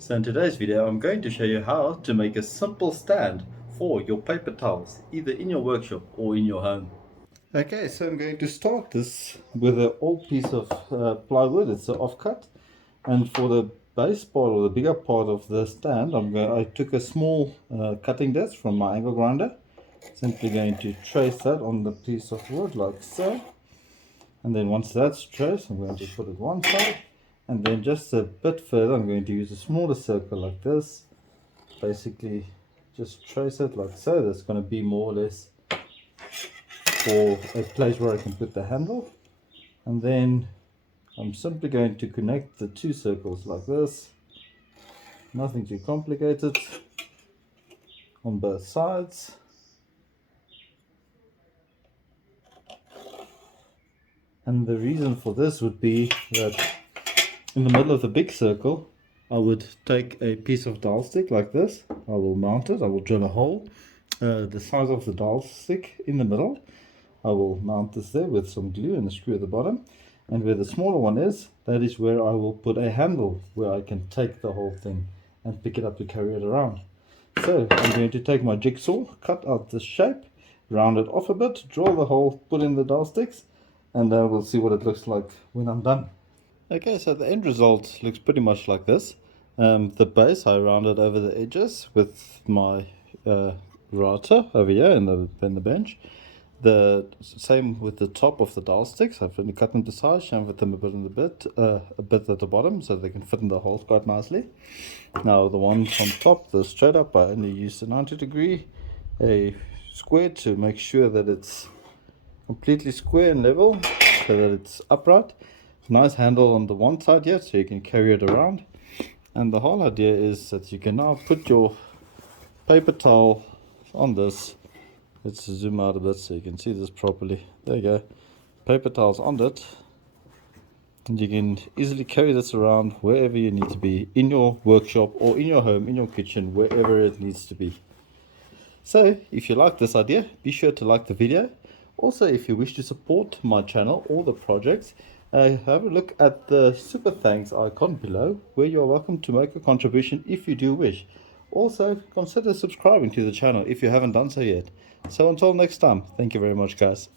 So in today's video I'm going to show you how to make a simple stand for your paper towels, either in your workshop or in your home. Okay, so I'm going to start this with an old piece of plywood. It's an offcut, and for the base part or the bigger part of the stand I took a small cutting disc from my angle grinder. Simply going to trace that on the piece of wood like so, and then once that's traced I'm going to put it one side. And then just a bit further, I'm going to use a smaller circle like this. Basically, just trace it like so. That's going to be more or less for a place where I can put the handle. And then I'm simply going to connect the two circles like this. Nothing too complicated. On both sides. And the reason for this would be that in the middle of the big circle, I would take a piece of dowel stick like this. I will mount it. I will drill a hole the size of the dowel stick in the middle. I will mount this there with some glue and a screw at the bottom. And where the smaller one is, that is where I will put a handle where I can take the whole thing and pick it up to carry it around. So I'm going to take my jigsaw, cut out this shape, round it off a bit, drill the hole, put in the dowel sticks, and we'll see what it looks like when I'm done. Okay, so the end result looks pretty much like this. The base I rounded over the edges with my router over here in the bench. The same with the top of the dowel sticks. I've really cut them to size, chamfered them a bit at the bottom so they can fit in the holes quite nicely. Now the one on top, the straight up, I only used a 90-degree a square to make sure that it's completely square and level so that it's upright. Nice handle on the one side here so you can carry it around. And the whole idea is that you can now put your paper towel on this. Let's zoom out a bit so you can see this properly. There you go. Paper towels on it. And you can easily carry this around wherever you need to be, in your workshop or in your home, in your kitchen, wherever it needs to be. So if you like this idea, be sure to like the video. Also, if you wish to support my channel or the projects, have a look at the super thanks icon below, where you are welcome to make a contribution if you do wish. Also, consider subscribing to the channel if you haven't done so yet. So until next time, thank you very much, guys.